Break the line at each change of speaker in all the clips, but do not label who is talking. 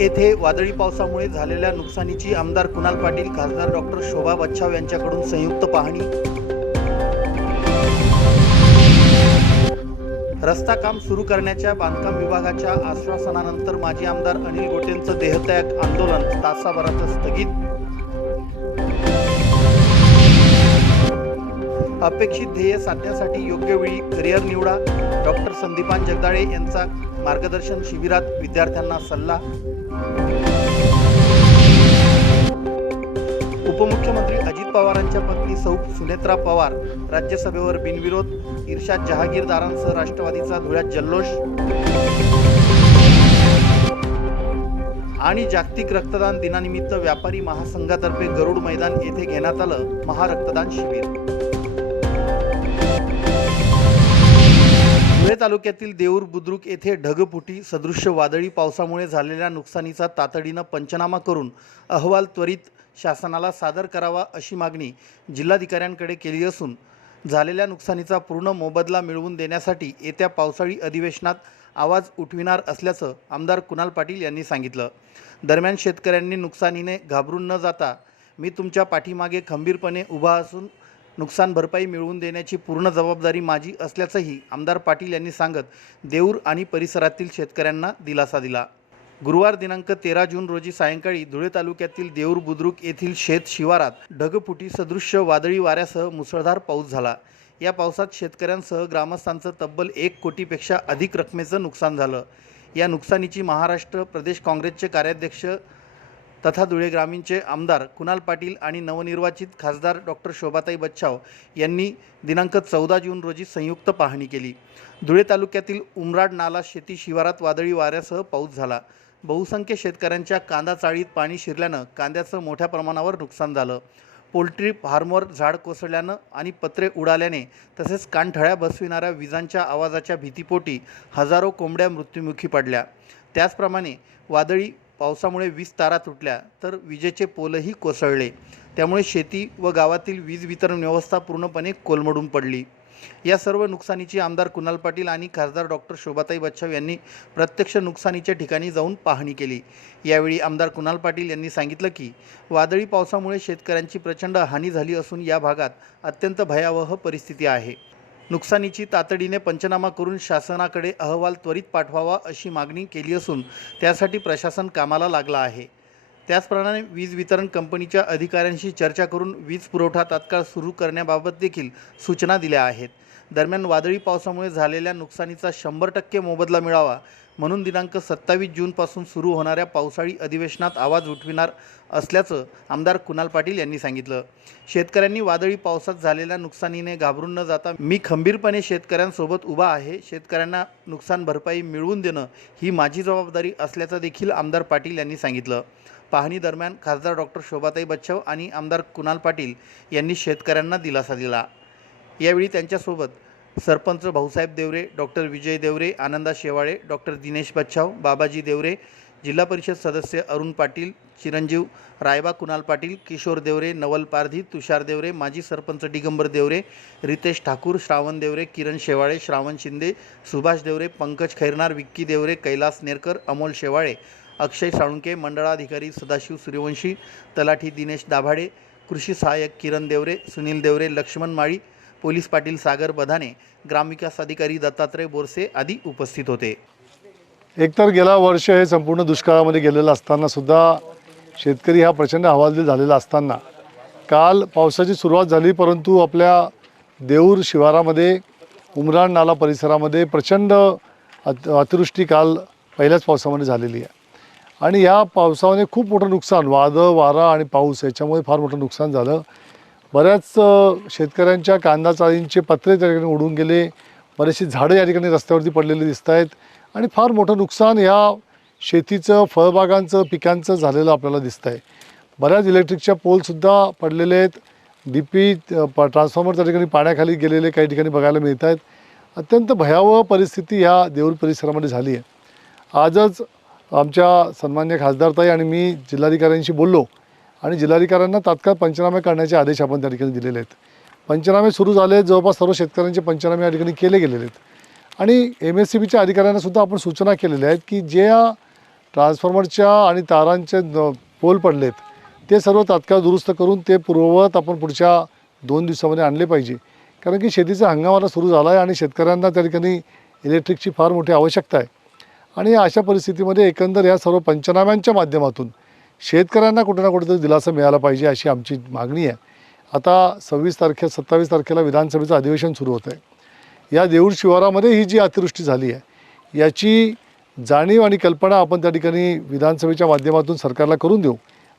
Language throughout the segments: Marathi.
येथे वादळी पावसामुळे झालेल्या नुकसानीची आमदार कुणाल पाटील खासदार डॉक्टर शोभा बच्छाव यांच्याकडून संयुक्त पाहणी. रस्ता काम सुरू करण्याच्या बांधकाम विभागाच्या आश्वासनानंतर माजी आमदार अनिल गोटेंचं देहत्याग आंदोलन तासाभराचं स्थगित. अपेक्षित ध्येय साधण्यासाठी योग्य वेळी करिअर निवडा. डॉक्टर संदीपान जगदाळे यांचा मार्गदर्शन शिबिरात विद्यार्थ्यांना सल्ला. पवारांच्या पत्नी सौ सुनेत्रा पवार राज्यसभेवर बिनविरोध इर्षाद जहागीरदारांसह राष्ट्रवादीचा धुळ्यात जल्लोष. आणि जागतिक रक्तदान दिनानिमित्त व्यापारी महासंघातर्फे गरुड मैदान येथे घेण्यात आलं महारक्तदान शिबिर. धुळे तालुक्यातील देऊर बुद्रुक येथे ढगफुटी सदृश्य वादळी पावसामुळे झालेल्या नुकसानीचा तातडीनं पंचनामा करून अहवाल त्वरित शासनाला सादर करावा अशी मागणी जिल्हाधिकाऱ्यांकडे केली असून झालेल्या नुकसानीचा पूर्ण मोबदला मिळवून देण्यासाठी येत्या पावसाळी अधिवेशनात आवाज उठविणार असल्याचं आमदार कुणाल पाटील यांनी सांगितलं. दरम्यान शेतकऱ्यांनी नुकसानीने घाबरून न जाता मी तुमच्या पाठीमागे खंबीरपणे उभा असून नुकसान भरपाई मिळवून देण्याची पूर्ण जबाबदारी माझी असल्याचंही आमदार पाटील यांनी सांगत देऊर आणि परिसरातील शेतकऱ्यांना दिलासा दिला. गुरुवार दिनांक तेरा जून रोजी सायंकाळी धुळे तालुक्यातील देऊर बुद्रुक येथील शेत शिवारात ढगफुटी सदृश्य वादळी वाऱ्यासह मुसळधार पाऊस झाला. या पावसात शेतकऱ्यांसह ग्रामस्थांचं तब्बल एक कोटीपेक्षा अधिक रकमेचं नुकसान झालं. या नुकसानीची महाराष्ट्र प्रदेश काँग्रेसचे कार्याध्यक्ष तथा धुळे ग्रामीणचे आमदार कुणाल पाटील आणि नवनिर्वाचित खासदार डॉक्टर शोभाताई बच्छाव यांनी दिनांक चौदा जून रोजी संयुक्त पाहणी केली. धुळे तालुक्यातील उमराड नाला शेती शिवारात वादळी वाऱ्यासह पाऊस झाला. बहुसंख्य शेतकऱ्यांच्या कांदा चाळीत पाणी शिरल्यानं कांद्याचं मोठ्या प्रमाणावर नुकसान झालं. पोल्ट्री फार्मवर झाड कोसळल्यानं आणि पत्रे उडाल्याने तसेच कानठळ्या बसविणाऱ्या विजांच्या आवाजाच्या भीतीपोटी हजारो कोंबड्या मृत्युमुखी पडल्या. त्याचप्रमाणे वादळी पावसामुळे वीज तारा तुटल्या तर विजेचे पोलही कोसळले. त्यामुळे शेती व गावातील वीज वितरण व्यवस्था पूर्णपणे कोलमडून पडली. या सर्व नुकसानीची आमदार कुणाल पाटील आणि खासदार डॉक्टर शोभाताई बच्छाव यांनी प्रत्यक्ष नुकसानीच्या ठिकाणी जाऊन पाहणी केली. यावेळी आमदार कुणाल पाटील यांनी सांगितलं की वादळी पावसामुळे शेतकऱ्यांची प्रचंड हानी झाली असून या भागात अत्यंत भयावह परिस्थिती आहे. नुकसानीची तातडीने पंचनामा करून शासनाकडे अहवाल त्वरित पाठवावा अशी मागणी केली असून त्यासाठी प्रशासन कामाला लागलं आहे. त्याचप्रमाणे वीज वितरण कंपनीच्या अधिकाऱ्यांशी चर्चा करून वीज पुरवठा तात्काळ सुरू करण्याबाबत देखील सूचना दिल्या आहेत. दरम्यान वादळी पावसामुळे झालेल्या नुकसानीचा शंभर टक्के मोबदला मिळावा म्हणून दिनांक सत्तावीस जूनपासून सुरू होणाऱ्या पावसाळी अधिवेशनात आवाज उठविणार असल्याचं आमदार कुणाल पाटील यांनी सांगितलं. शेतकऱ्यांनी वादळी पावसात झालेल्या नुकसानीने घाबरून न जाता मी खंबीरपणे शेतकऱ्यांसोबत उभा आहे. शेतकऱ्यांना नुकसान भरपाई मिळवून देणं ही माझी जबाबदारी असल्याचं देखील आमदार पाटील यांनी सांगितलं. पाहणी दरम्यान खासदार डॉक्टर शोभाताई बच्चव आणि आमदार कुणाल पाटील यांनी शेतकऱ्यांना दिलासा दिला. यावेळी त्यांच्यासोबत सरपंच भाऊसाहेब देवरे डॉक्टर विजय देवरे आनंदा शेवाळे डॉक्टर दिनेश बच्छाव बाबाजी देवरे जिल्हा परिषद सदस्य अरुण पाटील चिरंजीव रायबा कुणाल पाटील किशोर देवरे नवल पारधी तुषार देवरे माजी सरपंच दिगंबर देवरे रितेश ठाकूर श्रावण देवरे किरण शेवाळे श्रावण शिंदे सुभाष देवरे पंकज खैरनार विक्की देवरे कैलास नेरकर अमोल शेवाळे अक्षय साळुंके मंडळाधिकारी सदाशिव सूर्यवंशी तलाठी दिनेश दाभाडे कृषी सहाय्यक किरण देवरे सुनील देवरे लक्ष्मण माळी पोलीस पाटील सागर बधाने ग्रामविकास अधिकारी दत्तात्रय बोरसे आदी उपस्थित होते.
एकतर गेला वर्ष हे संपूर्ण दुष्काळामध्ये गेलेलं असताना सुद्धा शेतकरी हा प्रचंड हवालदिल झालेला असताना काल पावसाची सुरुवात झाली परंतु आपल्या देऊर शिवारामध्ये उमराण नाला परिसरामध्ये प्रचंड अत अतिवृष्टी काल पहिल्याच पावसामध्ये झालेली आहे. आणि या पावसामध्ये खूप मोठं नुकसान वादळ वारा आणि पाऊस याच्यामुळे फार मोठं नुकसान झालं. बऱ्याच शेतकऱ्यांच्या कांदा चाळींचे पत्रे त्या ठिकाणी उडून गेले. बरेचशी झाडं या ठिकाणी रस्त्यावरती पडलेली दिसत आहेत आणि फार मोठं नुकसान ह्या शेतीचं फळबागांचं पिकांचं झालेलं आपल्याला दिसतं आहे बऱ्याच इलेक्ट्रिकच्या पोलसुद्धा पडलेले आहेत. डी पी ट्रान्सफॉर्मर त्या ठिकाणी पाण्याखाली गेलेले काही ठिकाणी बघायला मिळत आहेत अत्यंत भयावह परिस्थिती ह्या देऊर परिसरामध्ये झाली आहे. आजच आमच्या सन्मान्य खासदारताई आणि मी जिल्हाधिकाऱ्यांशी बोललो आणि जिल्हाधिकाऱ्यांना तात्काळ पंचनामे करण्याचे आदेश आपण त्या ठिकाणी दिलेले आहेत. पंचनामे सुरू झाले आहेत जवळपास सर्व शेतकऱ्यांचे पंचनामे या ठिकाणी केले गेलेले आहेत. आणि एम एस सी बीच्या अधिकाऱ्यांनासुद्धा आपण सूचना केलेल्या आहेत की ज्या ट्रान्सफॉर्मरच्या आणि तारांचे पोल पडलेत ते सर्व तात्काळ दुरुस्त करून ते पूर्ववत आपण पुढच्या दोन दिवसामध्ये आणले पाहिजे. कारण की शेतीचा हंगामाला सुरू झाला आहे आणि शेतकऱ्यांना त्या ठिकाणी इलेक्ट्रिकची फार मोठी आवश्यकता आहे. आणि अशा परिस्थितीमध्ये एकंदर या सर्व पंचनाम्यांच्या माध्यमातून शेतकऱ्यांना कुठे ना कुठेतरी दिलासा मिळाला पाहिजे अशी आमची मागणी आहे. आता सव्वीस तारखे सत्तावीस तारखेला विधानसभेचं अधिवेशन सुरू होतं आहे. या देऊळ शिवारामध्ये ही जी अतिवृष्टी झाली आहे याची जाणीव आणि कल्पना आपण त्या ठिकाणी विधानसभेच्या माध्यमातून सरकारला करून देऊ.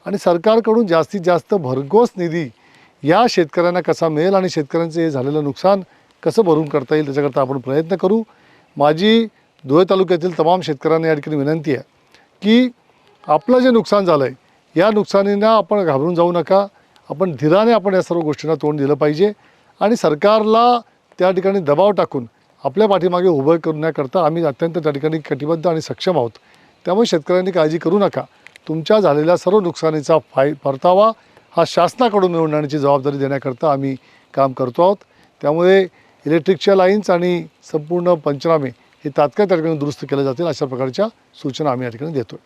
आणि सरकारकडून जास्तीत जास्त भरघोस निधी या शेतकऱ्यांना कसा मिळेल आणि शेतकऱ्यांचं हे झालेलं नुकसान कसं भरून करता येईल त्याच्याकरता आपण प्रयत्न करू. माझी धुळे तालुक्यातील तमाम शेतकऱ्यांना या ठिकाणी विनंती आहे की आपलं जे नुकसान झालं आहे या नुकसानींना आपण घाबरून जाऊ नका. आपण धीराने आपण या सर्व गोष्टींना तोंड दिलं पाहिजे आणि सरकारला त्या ठिकाणी दबाव टाकून आपल्या पाठीमागे उभं करण्याकरता आम्ही अत्यंत त्या ठिकाणी कटिबद्ध आणि सक्षम आहोत. त्यामुळे शेतकऱ्यांनी काळजी करू नका. तुमच्या झालेल्या सर्व नुकसानीचा फाय परतावा हा शासनाकडून मिळवून आणण्याची जबाबदारी देण्याकरता आम्ही काम करतो आहोत. त्यामुळे इलेक्ट्रिकच्या लाईन्स आणि संपूर्ण पंचनामे हे तात्काळ त्या ठिकाणी दुरुस्त केले जातील अशा प्रकारच्या सूचना आम्ही या ठिकाणी देतोय.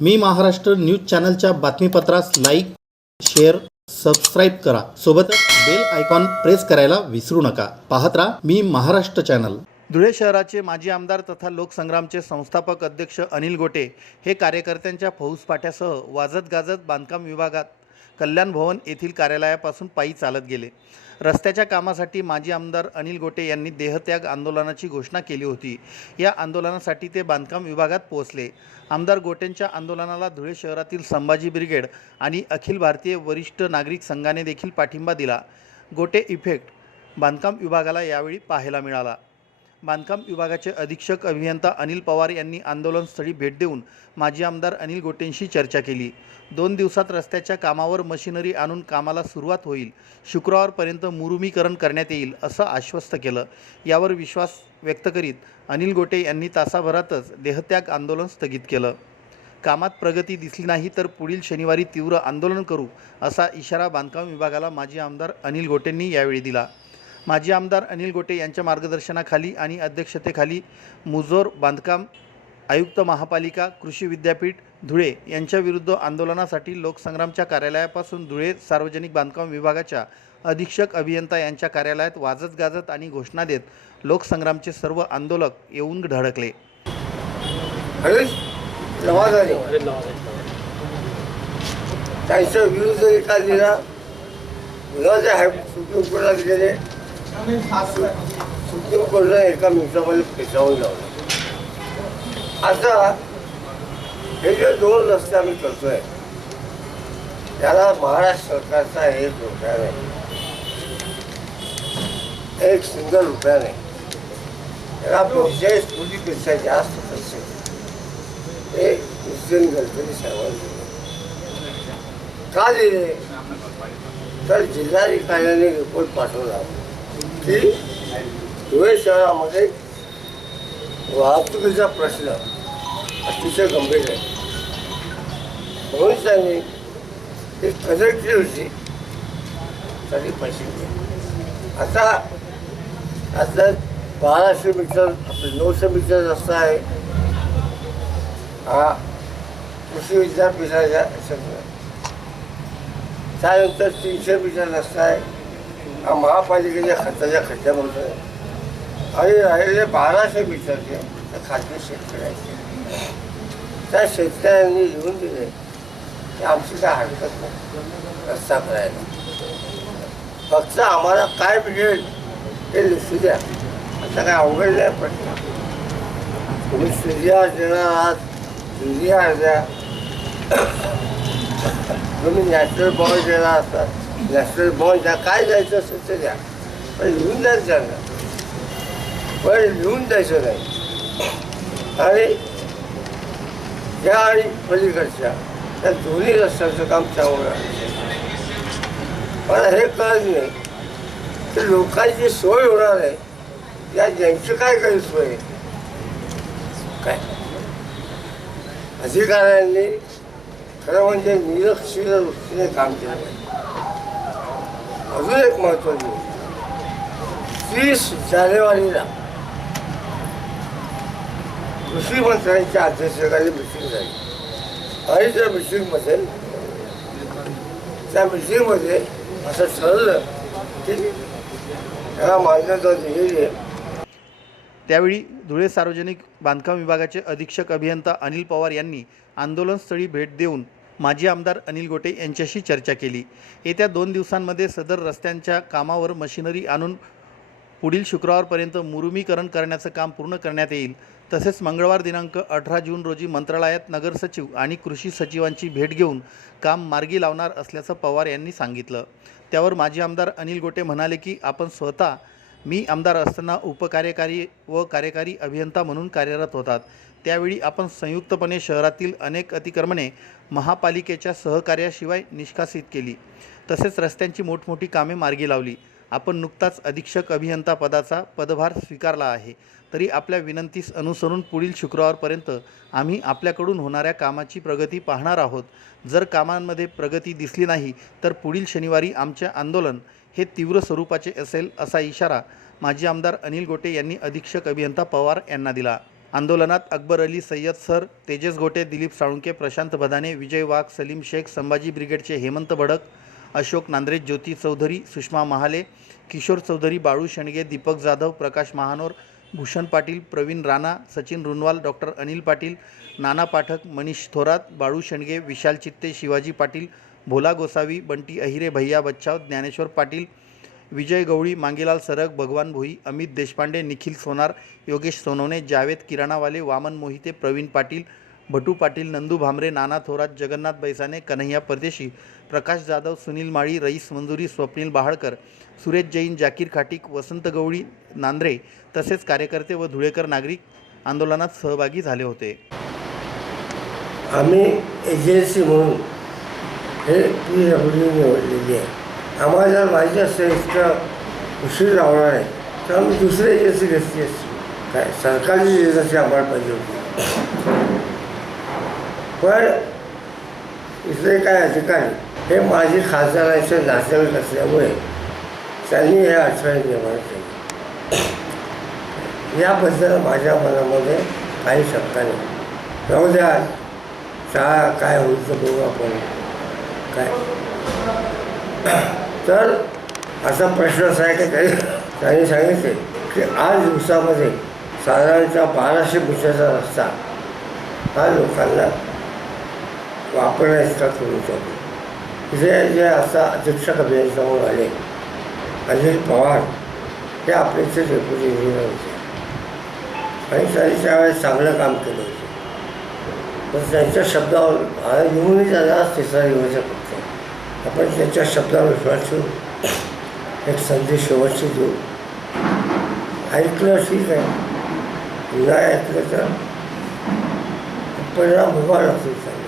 मी महाराष्ट्र न्यूज चॅनलच्या बातमीपत्रास लाईक
शेअर सबस्क्राईब करा. सोबतच बेल आयकॉन प्रेस करायला विसरू नका. पाहत राहा मी महाराष्ट्र चॅनल. धुळे शहराचे माजी आमदार तथा लोकसंग्रामचे संस्थापक अध्यक्ष अनिल गोटे हे कार्यकर्त्यांच्या फौजफाट्यासह वाजत गाजत बांधकाम विभागात कल्याण भवन येथील कार्यालयापासून पायी चालत गेले. रस्त्याच्या कामासाठी माजी आमदार अनिल गोटे यांनी देहत्याग आंदोलनाची घोषणा केली होती. या आंदोलनासाठी ते बांधकाम विभागात पोहोचले. आमदार गोटेंच्या आंदोलनाला धुळे शहरातील संभाजी ब्रिगेड आणि अखिल भारतीय वरिष्ठ नागरिक संघाने देखील पाठिंबा दिला. गोटे इफेक्ट बांधकाम विभागाला यावेळी पाहायला मिळाला. बांधकाम विभागाचे अधीक्षक अभियंता अनिल पवार यांनी आंदोलनस्थळी भेट देऊन माजी आमदार अनिल गोटेंशी चर्चा केली. दोन दिवसात रस्त्याच्या कामावर मशिनरी आणून कामाला सुरुवात होईल. शुक्रवारपर्यंत मुरुमीकरण करण्यात येईल असं आश्वस्त केलं. यावर विश्वास व्यक्त करीत अनिल गोटे यांनी तासाभरातच देहत्याग आंदोलन स्थगित केलं. कामात प्रगती दिसली नाही तर पुढील शनिवारी तीव्र आंदोलन करू असा इशारा बांधकाम विभागाला माजी आमदार अनिल गोटेंनी यावेळी दिला. माजी आमदार अनिल गोटे यांच्या मार्गदर्शनाखाली आणि अध्यक्षतेखाली मुजोर बांधकाम आयुक्त महापालिका कृषी विद्यापीठ धुळे यांच्याविरुद्ध आंदोलनासाठी लोकसंग्रामच्या कार्यालयापासून धुळे सार्वजनिक बांधकाम विभागाच्या अधीक्षक अभियंता यांच्या कार्यालयात वाजत गाजत आणि घोषणा देत लोकसंग्रामचे सर्व आंदोलक येऊन धडकले.
त्यांच्या
विरुद्ध एका दिला सुप्रीम सुप्रीम कोर्टाने एका मिनिटामध्ये फेटाळून लावलं. आता हे जे दोन रस्ते आम्ही करतोय त्याला महाराष्ट्र सरकारचा एक रुपया नाही. एक सिंगल रुपया नाही. त्याला पंचेचाळीस कोटीपेक्षा जास्त पैसे. हे नितीन गडकरी साहेबांनी दिले. का दिले? तर जिल्हाधिकाऱ्यांनी रिपोर्ट पाठवला. की धुळे शहरामध्ये वाहतुकीचा प्रश्न अतिशय गंभीर आहे. म्हणून त्यांनी ती कनेक्टिव्हिटी त्यांनी पैसे दिले आता आता बाराशे मीटर आपले नऊशे मीटर रस्ता आहे. हा कृषी विद्यापीठाच्या त्यानंतर तीनशे मीटर रस्ता आहे. हा महापालिकेच्या खताच्या खड्ड्यामध्ये आणि राहिलेले बाराशे मीटरचे खाजगी शेतकऱ्याचे. त्या शेतकऱ्यांनी लिहून दिले की आमची काय हरकत नाही. रस्ता करायला. फक्त आम्हाला काय मिळेल ते लिखू द्या. आता काय अवघड नाही प्रश्न. तुम्ही सीरिया देणार आहात सीरिया द्या तुम्ही नॅचरल बॉन्ड देणार असतात. नॅशनल बॉन्ड द्या काय द्यायचं असेल ते द्या. पण लिहून द्यायचं त्यांना. पण लिहून द्यायचं नाही. आणि या आणि पलीकडच्या. त्या दोन्ही रस्त्यांचं काम चांगलं पण हे कळत नाही. की लोकांची सोय होणार आहे. या ज्यांची काय काही आहे? काय? अधिकाऱ्यांनी खरं म्हणजे निरक्षीर वृत्तीने काम केलं अजून एक महत्वाची तीस जानेवारीला कृषी मंत्र्यांच्या अध्यक्षतेखाली मिटिंग झाली. आणि त्या मिटिंगमध्ये
त्या मिटिंगमध्ये
असं ठरलं की याला मान्यता दिलेली आहे.
त्यावेळी धुळे सार्वजनिक बांधकाम विभागाचे अधीक्षक अभियंता अनिल पवार यांनी आंदोलनस्थळी भेट देऊन माजी आमदार अनिल गोटे यांच्याशी चर्चा केली. येत्या दोन दिवसांमध्ये सदर रस्त्यांच्या कामावर मशिनरी आणून पुढील शुक्रवारपर्यंत मुरुमीकरण करण्याचं काम पूर्ण करण्यात येईल. तसेच मंगळवार दिनांक अठरा जून रोजी मंत्रालयात नगर सचिव आणि कृषी सचिवांची भेट घेऊन काम मार्गी लावणार असल्याचं पवार यांनी सांगितलं. त्यावर माजी आमदार अनिल गोटे म्हणाले की आपण स्वतः मी आमदार असताना उपकार्यकारी व कार्यकारी अभियंता म्हणून कार्यरत होतात. त्यावेळी आपण संयुक्तपणे शहरातील अनेक अतिक्रमणे महापालिकेच्या सहकार्याशिवाय निष्कासित केली. तसेच रस्त्यांची मोठमोठी कामे मार्गी लावली. आपण नुकताच अधीक्षक अभियंता पदाचा पदभार स्वीकारला आहे. तरी आपल्या विनंतीस अनुसरून पुढील शुक्रवारपर्यंत आम्ही आपल्याकडून होणाऱ्या कामाची प्रगती पाहणार आहोत. जर कामांमध्ये प्रगती दिसली नाही तर पुढील शनिवारी आमचे आंदोलन हे तीव्र स्वरूपाचे असेल असा इशारा माजी आमदार अनिल गोटे यांनी अधीक्षक अभियंता पवार यांना दिला. आंदोलनात अकबर अली सय्यद सर तेजस गोटे दिलीप साळुंके प्रशांत भदाने विजय वाघ सलीम शेख संभाजी ब्रिगेडचे हेमंत भडक अशोक नांद्रे ज्योती चौधरी सुषमा महाले किशोर चौधरी बाळू शेंडगे दीपक जाधव प्रकाश महानोर भूषण पाटील प्रवीण राणा सचिन रुनवाल डॉक्टर अनिल पाटील नाना पाठक मनीष थोरात बाळू शेंडगे विशाल चित्ते शिवाजी पाटील भोला गोसावी बंटी अहिरे भैया बच्चाव ज्ञानेश्वर पाटील विजय गवळी मांगेलाल सरग भगवान भोई अमित देशपांडे निखिल सोनार योगेश सोनवणे जावेद किराणावाले वामन मोहिते प्रवीण पाटील भटू पाटील नंदू भामरे नाना थोरात जगन्नाथ बैसाने कन्हैया परदेशी प्रकाश जाधव सुनील माळी रईस मंजुरी स्वप्नील बहाळकर सुरेश जैन जाकीर खाटीक वसंत गवळी नांद्रे तसेच कार्यकर्ते व धुळेकर नागरिक आंदोलनात सहभागी झाले होते.
आम्ही एजन्सी म्हणून हे निवडलेली आहे. आम्हाला जर माहिती असतं उशीर लावणार आहे. तर आम्ही दुसऱ्या एजन्सी घेतली असती. काय सरकारी एजन्सी आम्हाला पाहिजे होती. पण इथले काय अधिकारी हे माझी खासदारांचे नातेवाईक असल्यामुळे त्यांनी हे अडचणी निर्माण केली याबद्दल माझ्या मनामध्ये काही शंका नाही. जाऊ द्या शाळा काय होईल तर बघू आपण. काय? तर असा प्रश्न असा आहे की त्यांनी त्यांनी सांगितले की आज दिवसामध्ये साधारणतः बाराशे मीटरचा रस्ता हा लोकांना वापरण्याचा करू शकतो. तिथे जे आता अध्यक्षक अभियंता आले अनिल पवार हे आपल्याचे डेप्युटी इंजिनियर होते. आणि त्यांनी त्यावेळेस चांगलं काम केलं होतं. तर त्यांच्या शब्दावर मला येऊनही त्यांना तिसरा येऊचा फक्त आपण त्यांच्या शब्दावर विश्वास ठेवू एक संधी शेवटची देऊ. ऐकलं ठीक आहे. नाही ऐकलं तर परिणाम भोगावा लागतो चांगला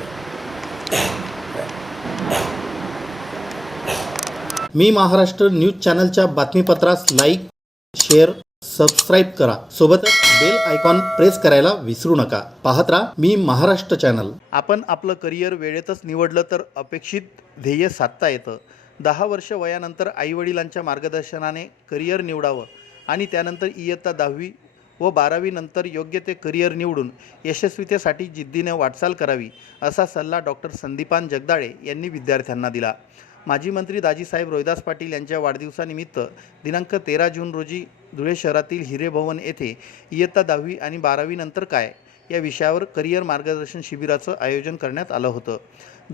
मी महाराष्ट्र न्यूज चॅनलच्या बातमीपत्रास लाईक शेअर सबस्क्राईब करा. सोबतच बेल आयकॉन प्रेस करायला विसरू नका. पाहत राहा मी महाराष्ट्र चॅनल. आपण आपलं करिअर वेळेतच निवडलं तर अपेक्षित ध्येय साधता येतं. दहा वर्ष वयानंतर आईवडिलांच्या मार्गदर्शनाने करिअर निवडावं आणि त्यानंतर इयत्ता दहावी व बारावीनंतर योग्य ते करिअर निवडून यशस्वीतेसाठी जिद्दीने वाटचाल करावी असा सल्ला डॉक्टर संदीपान जगदाळे यांनी विद्यार्थ्यांना दिला. माजी मंत्री दाजीसाहेब रोहिदास पाटील यांच्या वाढदिवसानिमित्त दिनांक तेरा जून रोजी धुळे शहरातील हिरेभवन येथे इयत्ता दहावी आणि बारावीनंतर काय या विषयावर करिअर मार्गदर्शन शिबिराचं आयोजन करण्यात आलं होतं.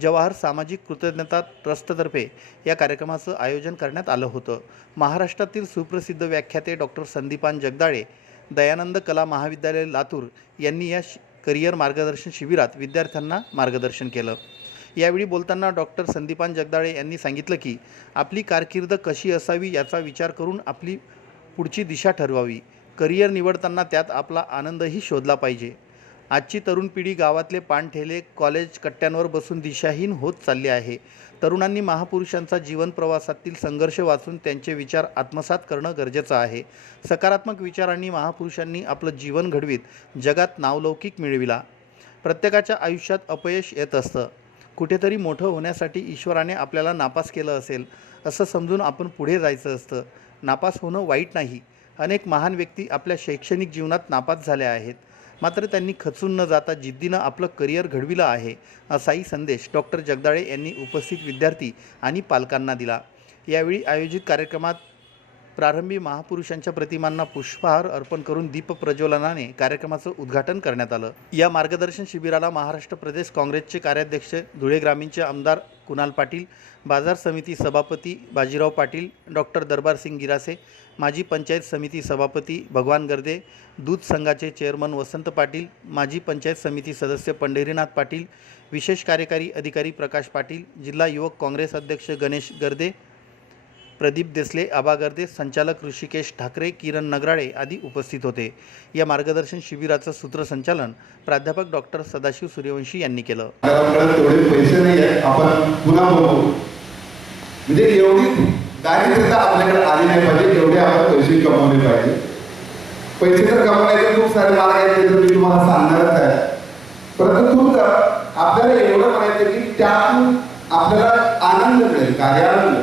जवाहर सामाजिक कृतज्ञता ट्रस्टतर्फे या कार्यक्रमाचं आयोजन करण्यात आलं होतं. महाराष्ट्रातील सुप्रसिद्ध व्याख्याते डॉक्टर संदीपान जगदाळे दयानंद कला महाविद्यालय लातूर यांनी या करिअर मार्गदर्शन शिबिरात विद्यार्थ्यांना मार्गदर्शन केलं. यावेळी बोलताना डॉक्टर संदीपान जगदाळे यांनी सांगितलं की आपली कारकीर्द कशी असावी याचा विचार करून आपली पुढची दिशा ठरवावी. करिअर निवडताना त्यात आपला आनंदही शोधला पाहिजे. आजची तरुण पिढी गावातले पानठेले कॉलेज कट्ट्यांवर बसून दिशाहीन होत चालली आहे. तरुणांनी महापुरुषांचा जीवन प्रवासातील संघर्ष वाचून त्यांचे विचार आत्मसात करणं गरजेचं आहे. सकारात्मक विचारांनी महापुरुषांनी आपलं जीवन घडवीत जगात नावलौकिक मिळविला. प्रत्येकाच्या आयुष्यात अपयश येत असतं. कुठेतरी मोठं होण्यासाठी ईश्वराने आपल्याला नापास केलं असेल असं समजून आपण पुढे जायचं असतं. नापास होणं वाईट नाही. अनेक महान व्यक्ती आपल्या शैक्षणिक जीवनात नापास झाल्या आहेत. मात्र त्यांनी खचून न जाता जिद्दीनं आपलं करिअर घडविलं आहे असाही संदेश डॉक्टर जगदाळे यांनी उपस्थित विद्यार्थी आणि पालकांना दिला. यावेळी आयोजित कार्यक्रमात प्रारंभी महापुरुषांच्या प्रतिमांना पुष्पहार अर्पण करून दीप प्रज्वलनाने कार्यक्रमाचं उद्घाटन करण्यात आलं. या मार्गदर्शन शिबिराला महाराष्ट्र प्रदेश काँग्रेसचे कार्याध्यक्ष धुळे ग्रामीणचे आमदार कुणाल पाटील बाजार समिती सभापती बाजीराव पाटील डॉक्टर दरबारसिंग गिरासे माजी पंचायत समिती सभापती भगवान गर्दे दूध संघाचे चेअरमन वसंत पाटील माजी पंचायत समिती सदस्य पंढरीनाथ पाटील विशेष कार्यकारी अधिकारी प्रकाश पाटील जिल्हा युवक काँग्रेस अध्यक्ष गणेश गर्दे प्रदीप देसले आबा गर्दे संचालक ऋषिकेश ठाकरे किरण नगराळे आदी उपस्थित होते. या मार्गदर्शन शिबिराचं सूत्रसंचालन प्राध्यापक डॉक्टर सदाशिव सूर्यवंशी यांनी केलं. पैसे नाही आहेत आपण
पुन्हा बघू. म्हणजे एवढी दारिद्र्यता आपल्याकडे आली नाही पाहिजे एवढे आपण पैसे कमवले पाहिजे. पैसे तर कमवण्याचे खूप सारे मार्ग आहेत ते मी तुम्हाला सांगणारच आहे. परंतु तुमचं आपल्याला एवढं म्हणायचं की त्यातून आपल्याला आनंद मिळेल कार्यानंद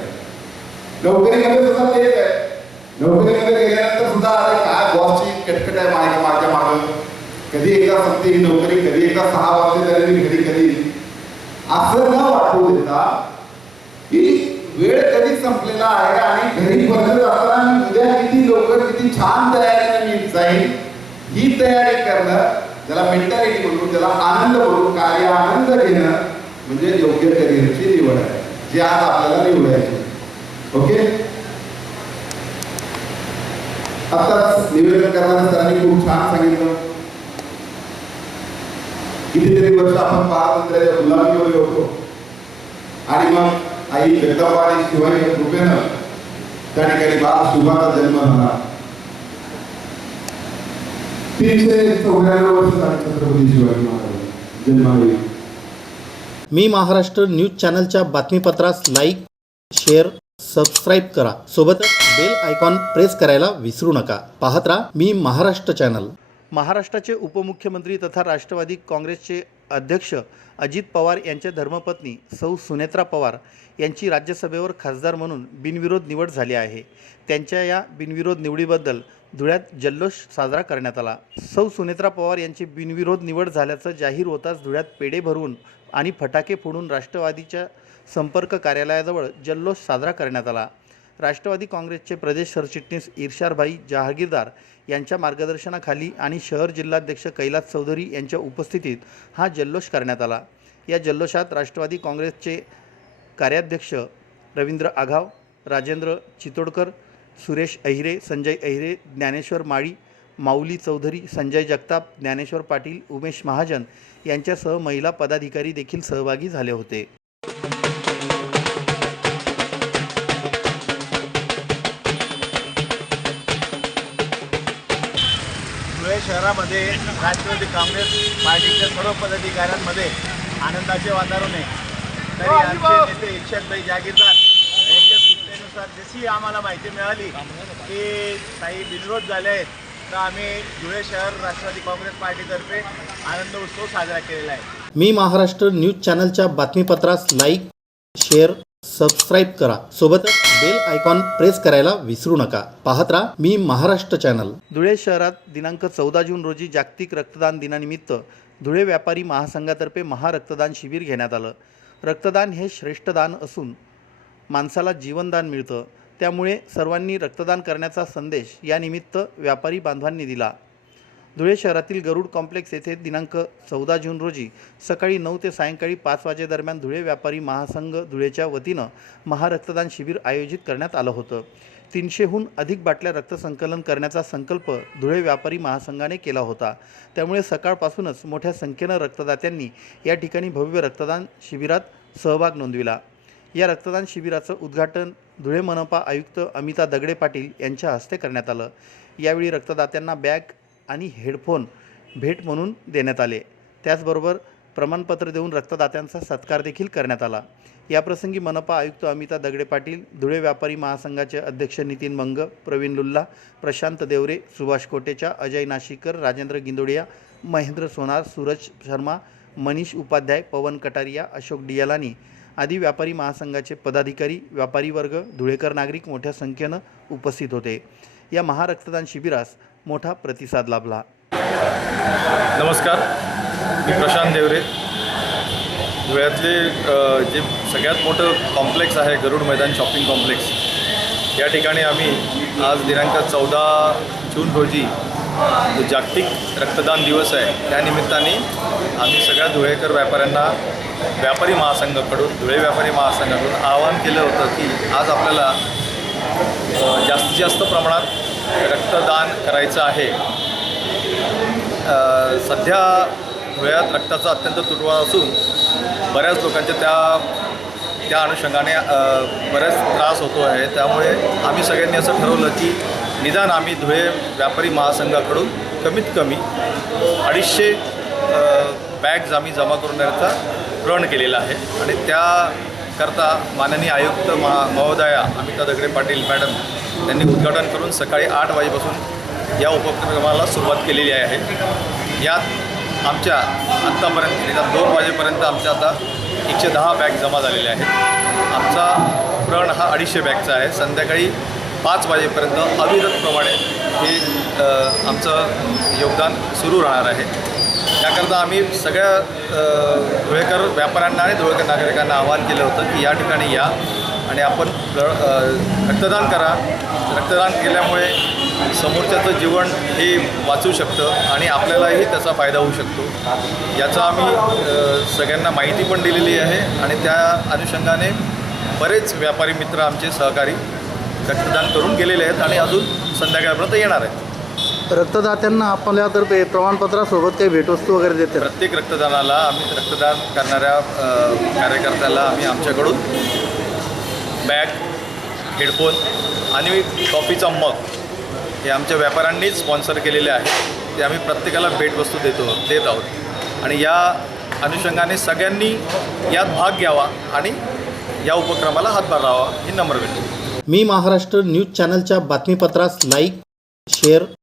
आहे नोकरीमध्ये सुद्धा तेच आहे नोकरीमध्ये गेल्यानंतर सुद्धा अरे काय बॉसची कटकट आहे माझ्या माझ्या मागं. कधी एकदा संपते ही नोकरी कधी एकदा सहा वाजते तरी मी घरी कधी. असं न वाटू देता की वेळ कधी संपलेला आहे आणि घरी बसत असताना मी उद्या किती लवकर किती छान तयारीने मी जाईन ही तयारी करणं त्याला मेंटॅलिटी म्हणून त्याला आनंद म्हणून कार्य आनंद घेणं म्हणजे योग्य करिअरची निवड आहे जे आज आपल्याला निवडायची ओके? आताच निवेदन करणाऱ्या सरांनी खूप छान सांगितलं. कितीतरी वर्ष आपण पारतंत्र्याच्या गुलामीमध्ये होतो. आणि मग आई जगदंबा आणि शिवाजी कृपेनं त्या ठिकाणी बाल शुभाचा जन्म झाला. तीनशे चौऱ्याण्णव वर्ष झाली छत्रपती शिवाजी महाराज जन्मावेळी
मी महाराष्ट्र न्यूज चॅनलच्या बातमीपत्रास लाईक शेअर सबस्क्राईब करा. सोबतच बेल आयकॉन प्रेस करायला विसरू नका. पाहत राहा मी महाराष्ट्र चॅनल महाराष्ट्राचे उपमुख्यमंत्री तथा राष्ट्रवादी काँग्रेसचे अध्यक्ष अजित पवार यांच्या धर्मपत्नी सौ सुनेत्रा पवार यांची राज्यसभेवर खासदार म्हणून बिनविरोध निवड झाली आहे. त्यांच्या या बिनविरोध निवडीबद्दल धुळ्यात जल्लोष साजरा करण्यात आला. सौ सुनेत्रा पवार यांची बिनविरोध निवड झाल्याचं जाहीर होताच धुळ्यात पेढे भरवून आणि फटाके फोडून राष्ट्रवादीच्या संपर्क कार्यालयाजवळ जल्लोष साजरा करण्यात आला. राष्ट्रवादी काँग्रेसचे प्रदेश सरचिटणीस इर्शारभाई जहागीरदार यांच्या मार्गदर्शनाखाली आणि शहर जिल्हाध्यक्ष कैलास चौधरी यांच्या उपस्थितीत हा जल्लोष करण्यात आला. या जल्लोषात राष्ट्रवादी काँग्रेसचे कार्याध्यक्ष रवींद्र आघाव राजेंद्र चितोडकर सुरेश अहिरे संजय अहिरे ज्ञानेश्वर माळी माऊली चौधरी संजय जगताप ज्ञानेश्वर पाटील उमेश महाजन यांच्यासह महिला पदाधिकारी देखील सहभागी झाले होते. शहरामध्ये राष्ट्रवादी काँग्रेस पार्टीच्या सर्व पदाधिकाऱ्यांमध्ये आनंदाचे वातावरण आहे. तरी आमचे नेते इच्छाकभाई जागीरदार यांच्या सूचनेनुसार जशी आम्हाला माहिती मिळाली की काही बिनरोध झाले आहेत तर आम्ही धुळे शहर राष्ट्रवादी काँग्रेस पार्टीतर्फे आनंद उत्सव साजरा केलेला आहे. मी महाराष्ट्र न्यूज चॅनलच्या बातमीपत्रास लाईक शेअर सबस्क्राईब करा. सोबतच बेल आयकॉन प्रेस करायला विसरू नका. पाहत राहा मी महाराष्ट्र चॅनल. धुळे शहरात दिनांक चौदा जून रोजी जागतिक रक्तदान दिनानिमित्त धुळे व्यापारी महासंघातर्फे महारक्तदान शिबिर घेण्यात आलं. रक्तदान हे श्रेष्ठ दान असून माणसाला जीवनदान मिळतं. त्यामुळे सर्वांनी रक्तदान करण्याचा संदेश यानिमित्त व्यापारी बांधवांनी दिला. धुळे शहरातील गरुड कॉम्प्लेक्स येथे दिनांक चौदा जून रोजी सकाळी नऊ ते सायंकाळी पाच वाजेदरम्यान धुळे व्यापारी महासंघ धुळेच्या वतीनं महारक्तदान शिबिर आयोजित करण्यात आलं होतं. तीनशेहून अधिक बाटल्या रक्तसंकलन करण्याचा संकल्प धुळे व्यापारी महासंघाने केला होता. त्यामुळे सकाळपासूनच मोठ्या संख्येनं रक्तदात्यांनी या ठिकाणी भव्य रक्तदान शिबिरात सहभाग नोंदविला. या रक्तदान शिबिराचं उद्घाटन धुळे मनपा आयुक्त अमिता दगडे पाटील यांच्या हस्ते करण्यात आलं. यावेळी रक्तदात्यांना बॅग आणि हेडफोन भेट म्हणून देण्यात आले. त्याचबरोबर प्रमाणपत्र देऊन रक्तदात्यांचा सत्कार देखील करण्यात आला. याप्रसंगी मनपा आयुक्त अमिता दगडे पाटील धुळे व्यापारी महासंघाचे अध्यक्ष नितीन मंग प्रवीण लुल्ला प्रशांत देवरे सुभाष कोटेचा अजय नाशिकर राजेंद्र गिंदोडिया महेंद्र सोनार सूरज शर्मा मनीष उपाध्याय पवन कटारिया अशोक डियालानी आदी व्यापारी महासंघाचे पदाधिकारी व्यापारी वर्ग धुळेकर नागरिक मोठ्या संख्येनं उपस्थित होते. या महारक्तदान शिबिरास मोठा प्रतिसाद लाभला.
नमस्कार मी प्रशांत देवरे. धुळ्यातले जे सगळ्यात मोठं कॉम्प्लेक्स आहे गरुड मैदान शॉपिंग कॉम्प्लेक्स या ठिकाणी आम्ही आज दिनांक चौदा जून रोजी जो जागतिक रक्तदान दिवस आहे त्यानिमित्ताने आम्ही सगळ्या धुळेकर व्यापाऱ्यांना व्यापारी महासंघाकडून धुळे व्यापारी महासंघाकडून आवाहन केलं होतं की आज आपल्याला जास्तीत जास्त प्रमाणात रक्तदान करायचं आहे. सध्या धुळ्यात रक्ताचा अत्यंत तुटवा असून बऱ्याच लोकांच्या त्या त्या अनुषंगाने बऱ्याच त्रास होतो आहे त्यामुळे आम्ही सगळ्यांनी असं ठरवलं की निदान आम्ही धुळे व्यापारी महासंघाकडून कमीत कमी अडीचशे बॅग्ज आम्ही जमा करून देण्याचा प्रण केलेला आहे. आणि त्या करता माननीय आयुक्त महा महोदया अमिता दगडे पाटील मॅडम त्यांनी उद्घाटन करून सकाळी आठ वाजेपासून या उपक्रमाला सुरुवात केलेली आहे. यात आमच्या आत्तापर्यंत निदान दोन वाजेपर्यंत आमच्या आता एकशे दहा बॅग जमा झालेल्या आहेत. आमचा प्रण हा अडीचशे बॅगचा आहे. संध्याकाळी पाच वाजेपर्यंत अविरतप्रमाणे हे आमचं योगदान सुरू राहणार आहे. त्याकरता आम्ही सगळ्या धुळेकर व्यापाऱ्यांना आणि धुळेकर नागरिकांना आवाहन केलं होतं की या ठिकाणी या आणि आपण रक्तदान करा. रक्तदान केल्यामुळे समोरच्याचं जीवन हे वाचू शकतं आणि आपल्यालाही त्याचा फायदा होऊ शकतो. याचा आम्ही सगळ्यांना माहिती पण दिलेली आहे आणि त्या अनुषंगाने बरेच व्यापारी मित्र आमचे सहकारी रक्तदान करून गेलेले आहेत आणि अजून संध्याकाळपर्यंत येणार आहेत.
रक्तदात्यांना आपल्यातर्फे प्रमाणपत्रासोबत काही भेटवस्तू वगैरे देते
प्रत्येक रक्तदानाला आम्ही रक्तदान करणाऱ्या कार्यकर्त्याला आम्ही आमच्याकडून बॅग हेडफोन आणि कॉफीचा मग हे आमच्या व्यापाऱ्यांनीच स्पॉन्सर केलेले आहे ते आम्ही प्रत्येकाला भेटवस्तू देतो देत आहोत. आणि या अनुषंगाने सगळ्यांनी यात भाग घ्यावा आणि या उपक्रमाला हातभार लावा ही नम्र विनंती.
मी महाराष्ट्र न्यूज चॅनलच्या बातमीपत्रास लाईक शेअर